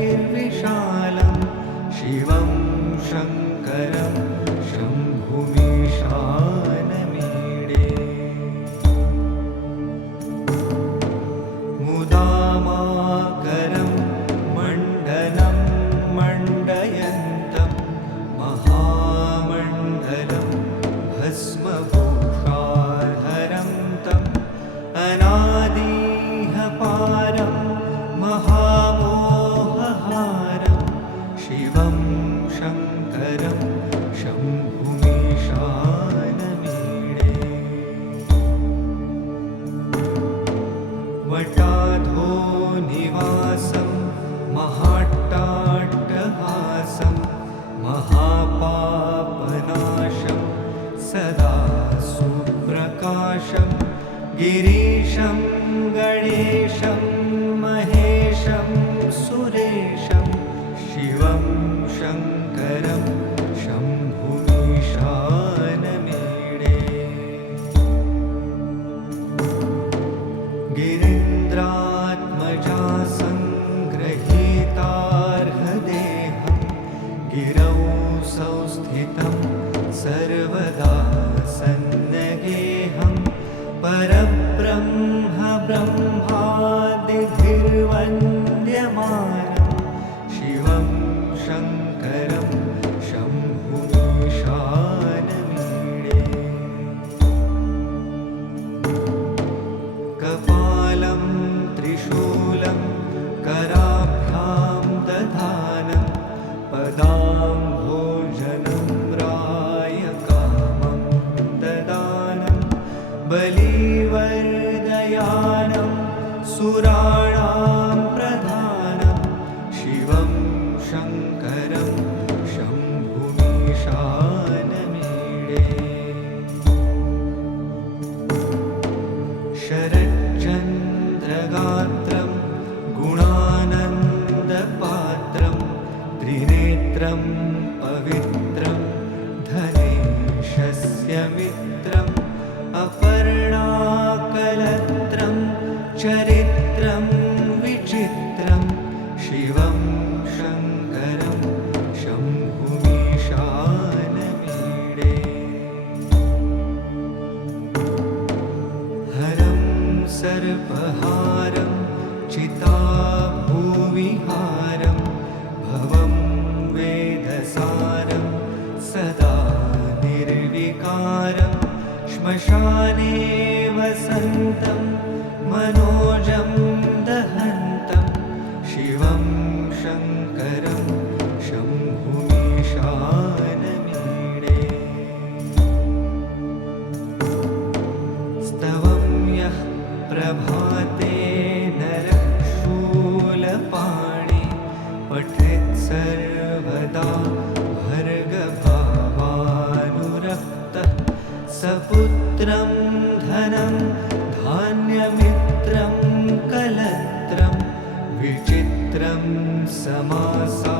जटाजूटगङ्गोत्तरङ्गैर्विशालं शिवं शङ्करं शम्भुमीशानमीडे मुदामाकरं मण्डनं मण्डयन्तं महामण्डलं भस्मभूषाधरं तम् अनादिह पारं महामोहहारं शिवं शङ्करं शम्भुमीशानमीडे वटाधो निवासं महाट्टाट्टहासं महापापनाशं सदा सुप्रकाशं गिरीशं गणेशं महेशं सुरेशं शिवं शङ्करं शम्भुमीशानमीडे गिरीन्द्रात्मजासङ्गृहीतार्हदेहं गिरौ संस्थितं सर्वदा सन्नगेहं परब्रह्म ब्रह्मादिभिर्वन्द्यमानं शिवं शङ्करं शम्भुमीशानमीडे कपालं त्रिशूलं कराभ्यां दधानं पदाम्भोजनं रायकामं ददानं बलिवर्दयानं सुराणां प्रधानं शिवं शङ्करं शम्भुमीशानमीडे शरच्चन्द्रगात्रं गुणानन्दपात्रं त्रिनेत्रं पवित्रं धनेशस्य मित्रम् अपर्णाकलत्रं चरित्रं विचित्रं शिवं शङ्करं शम्भुमीशानमीडे हरं सर्पहारं चिताभूविहारं भवं वेदसारं सदा निर्विकारं श्मशाने वसन्तं मनोजं दहन्तं शिवं शङ्करं शम्भुमीशानमीडे स्तवं यः प्रभाते नरः शूलपाणि पठेत् सर्वदा भर्गभावानुरक्तः सपुत्रं धनं धान्यमित्रं कलत्रं विचित्रं समासा